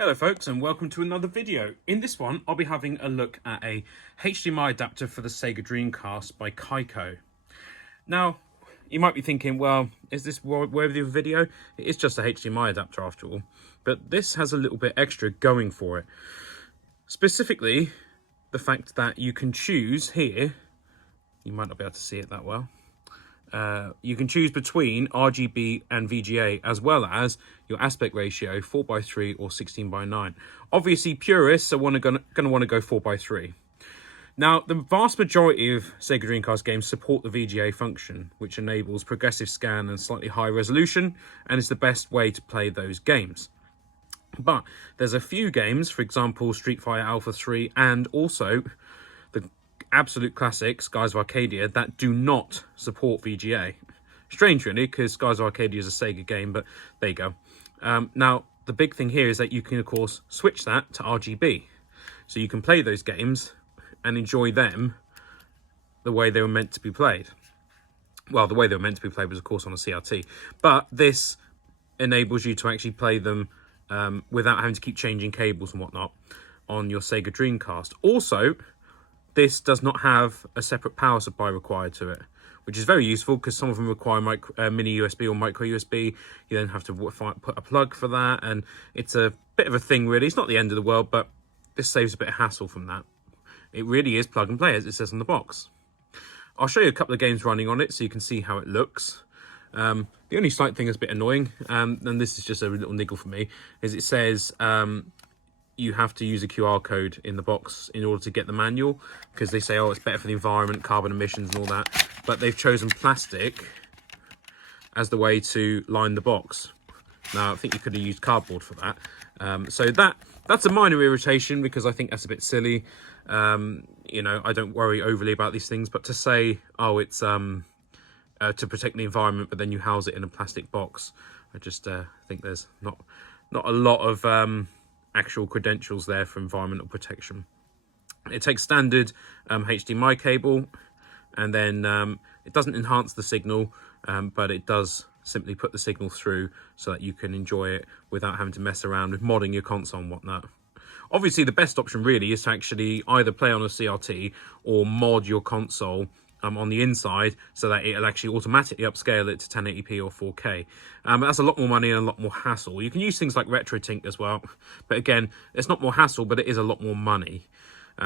Hello folks and welcome to another video. In this one I'll be having a look at a HDMI adapter for the Sega Dreamcast by Kaico. Now you might be thinking, well, is this worthy of a video? It is just a HDMI adapter after all, but this has a little bit extra going for it. Specifically the fact that you can choose here, you might not be able to see it that well, you can choose between RGB and VGA, as well as your aspect ratio 4:3 or 16:9. Obviously purists are going to want to go 4:3. Now the vast majority of Sega Dreamcast games support the VGA function, which enables progressive scan and slightly high resolution, and is the best way to play those games. But there's a few games, for example Street Fighter Alpha 3 and also the absolute classic Skies of Arcadia, that do not support VGA. Strange really, because Skies of Arcadia is a Sega game, but there you go. Now the big thing here is that you can of course switch that to RGB, so you can play those games and enjoy them the way they were meant to be played. Well, the way they were meant to be played was of course on a CRT, but this enables you to actually play them without having to keep changing cables and whatnot on your Sega Dreamcast. Also, this does not have a separate power supply required to it, which is very useful because some of them require mini USB or micro USB. You then have to put a plug for that, and it's a bit of a thing really. It's not the end of the world, but this saves a bit of hassle from that. It really is plug and play, as it says on the box. I'll show you a couple of games running on it so you can see how it looks. The only slight thing that's a bit annoying, and this is just a little niggle for me, is it says you have to use a QR code in the box in order to get the manual, because they say, oh, it's better for the environment, carbon emissions and all that, but they've chosen plastic as the way to line the box. Now I think you could have used cardboard for that, so that's a minor irritation, because I think that's a bit silly. You know, I don't worry overly about these things, but to say, oh, it's to protect the environment, but then you house it in a plastic box, I just think there's not a lot of actual credentials there for environmental protection. It takes standard HDMI cable, and then it doesn't enhance the signal, but it does simply put the signal through so that you can enjoy it without having to mess around with modding your console and whatnot. Obviously the best option really is to actually either play on a CRT or mod your console on the inside so that it'll actually automatically upscale it to 1080p or 4K. That's a lot more money and a lot more hassle. You can use things like RetroTink as well, but again, it's not more hassle, but it is a lot more money.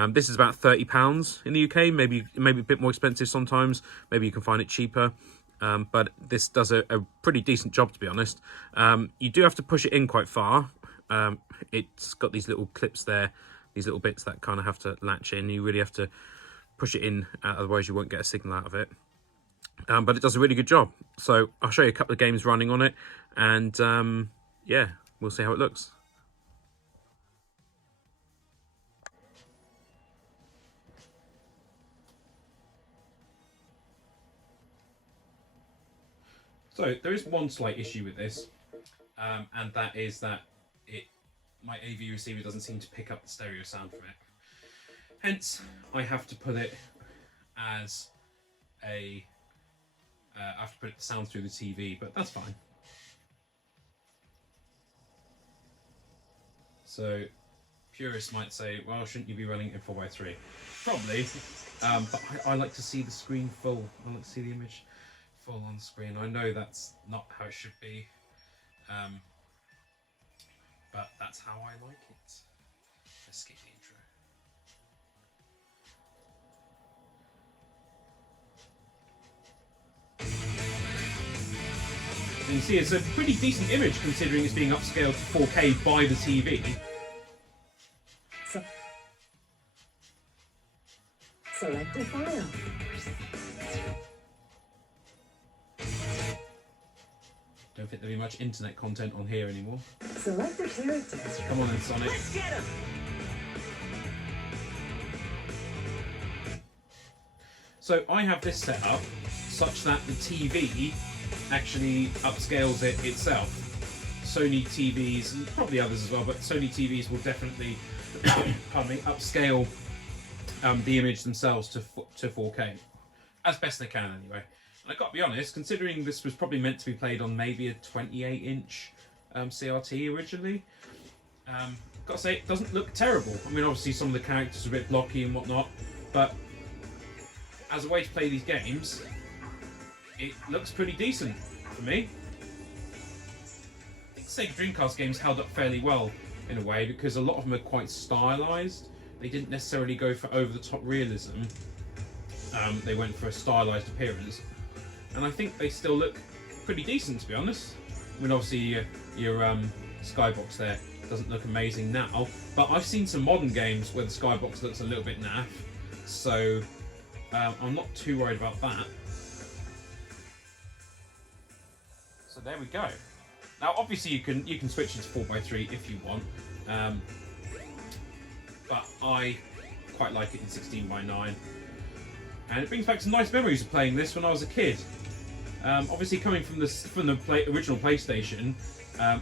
This is about £30 in the UK, maybe a bit more expensive sometimes. Maybe you can find it cheaper, but this does a pretty decent job, to be honest. You do have to push it in quite far. It's got these little clips there, these little bits that kind of have to latch in. You really have to push it in, otherwise you won't get a signal out of it. But it does a really good job. So I'll show you a couple of games running on it, and yeah, we'll see how it looks. So there is one slight issue with this, and that is that my AV receiver doesn't seem to pick up the stereo sound from it. Hence, I have to put it as a, I have to put the sound through the TV, but that's fine. So, purists might say, well, shouldn't you be running it in 4:3? Probably, but I like to see the screen full. I like to see the image full on screen. I know that's not how it should be, but that's how I like it. Let's skip the intro. You see it's a pretty decent image considering it's being upscaled to 4K by the TV. Select a file. Don't think there'll be much internet content on here anymore. Select a character. Come on then, Sonic. Let's get him. So I have this set up such that the TV actually upscales it itself. Sony TVs, and probably others as well, but Sony TVs will definitely pardon me, upscale the image themselves to 4K, as best they can anyway. And I've got to be honest, considering this was probably meant to be played on maybe a 28-inch CRT originally, Gotta say, it doesn't look terrible. I mean, obviously some of the characters are a bit blocky and whatnot, but as a way to play these games, it looks pretty decent for me. I think Sega Dreamcast games held up fairly well in a way because a lot of them are quite stylized. They didn't necessarily go for over-the-top realism. They went for a stylized appearance, and I think they still look pretty decent, to be honest. I mean, obviously your skybox there doesn't look amazing now, but I've seen some modern games where the skybox looks a little bit naff, so I'm not too worried about that. So there we go. Now, obviously, you can switch it to 4x3 if you want, but I quite like it in 16:9, and it brings back some nice memories of playing this when I was a kid. Obviously, coming from the original PlayStation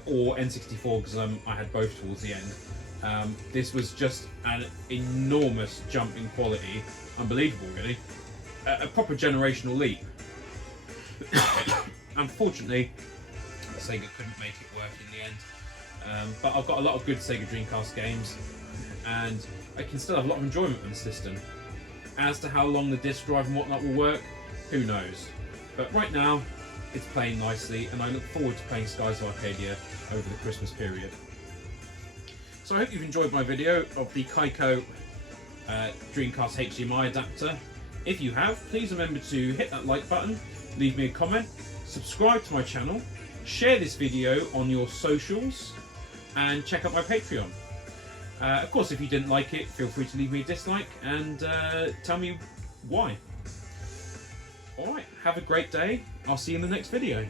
or N64, because I had both towards the end. This was just an enormous jump in quality, unbelievable, really, a proper generational leap. Unfortunately, Sega couldn't make it work in the end, but I've got a lot of good Sega Dreamcast games, and I can still have a lot of enjoyment on the system. As to how long the disc drive and whatnot will work, who knows? But right now, it's playing nicely, and I look forward to playing Skies of Arcadia over the Christmas period. So I hope you've enjoyed my video of the Kaico Dreamcast HDMI adapter. If you have, please remember to hit that like button, leave me a comment, subscribe to my channel, share this video on your socials, and check out my Patreon. Of course, if you didn't like it, feel free to leave me a dislike and tell me why. Alright, have a great day. I'll see you in the next video.